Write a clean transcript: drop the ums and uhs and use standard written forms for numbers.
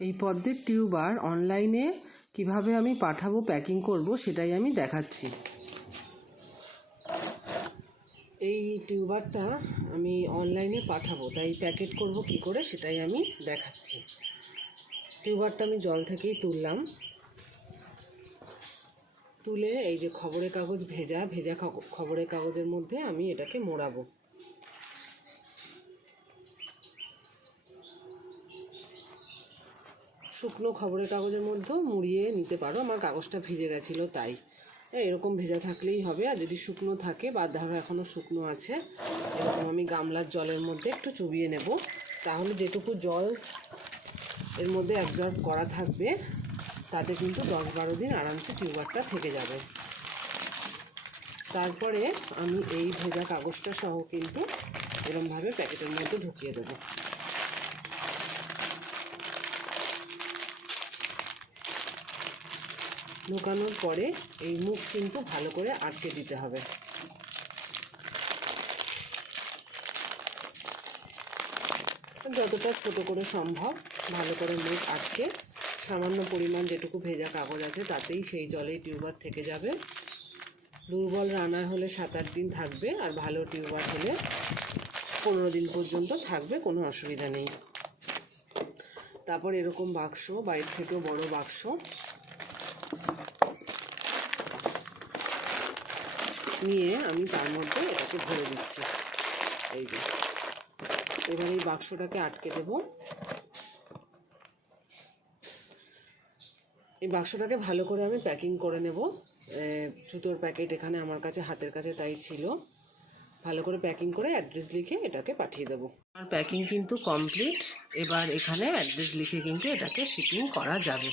এই পদ্মের টিউবার অনলাইনে কিভাবে আমি পাঠাবো, প্যাকিং করব, সেটাই আমি দেখাচ্ছি। এই টিউবারটা আমি অনলাইনে পাঠাবো, তাই প্যাকেট করব কি করে সেটাই আমি দেখাচ্ছি। টিউবারটা আমি জল থেকেই তুললাম, তুলে এই যে খবরের কাগজ ভেজা খবরের কাগজের মধ্যে আমি এটাকে মোড়াবো। শুকনো খবরের কাগজের মধ্যেও মুড়িয়ে নিতে পারো, আমার কাগজটা ভিজে গেছিলো তাই। এরকম ভেজা থাকলেই হবে, আর যদি শুকনো থাকে বা ধরো এখনও শুকনো আছে, এরকম আমি গামলার জলের মধ্যে একটু চুবিয়ে নেব, তাহলে যেটুকু জল এর মধ্যে অ্যাবজর্ব করা থাকবে তাতে কিন্তু 10-12 দিন আরামসে টিউবারটা থেকে যাবে। তারপরে আমি এই ভেজা কাগজটা সহ কিন্তু এরকমভাবে প্যাকেটের মধ্যে ঢুকিয়ে দেবো। ঢোকানোর পরে এই মুখ কিন্তু ভালো করে আটকে দিতে হবে। যতটা ছোট করে সম্ভব ভালো করে মুখ আটকে, সামান্য পরিমাণ যেটুকু ভেজা কাগজ আছে তাতেই সেই জলেই টিউবার থেকে যাবে। দুর্বল রান্না হলে 7-8 দিন থাকবে, আর ভালো টিউবার হলে 15 দিন পর্যন্ত থাকবে, কোনো অসুবিধা নেই। তারপর এরকম বাক্স, বাইরে থেকেও বড় বাক্স নিয়ে আমি তার মধ্যে এটাকে ভরে দিচ্ছি। এই যে এবার এই বাক্সটাকে আটকে দেব। এই বাক্সটাকে ভালো করে আমি প্যাকিং করে নেব। জুতোর প্যাকেট এখানে আমার কাছে হাতের কাছে তাই ছিল। ভালো করে প্যাকিং করে অ্যাড্রেস লিখে এটাকে পাঠিয়ে দেবো। আমার প্যাকিং কিন্তু কমপ্লিট। এবার এখানে অ্যাড্রেস লিখে কিন্তু এটাকে শিপিং করা যাবে।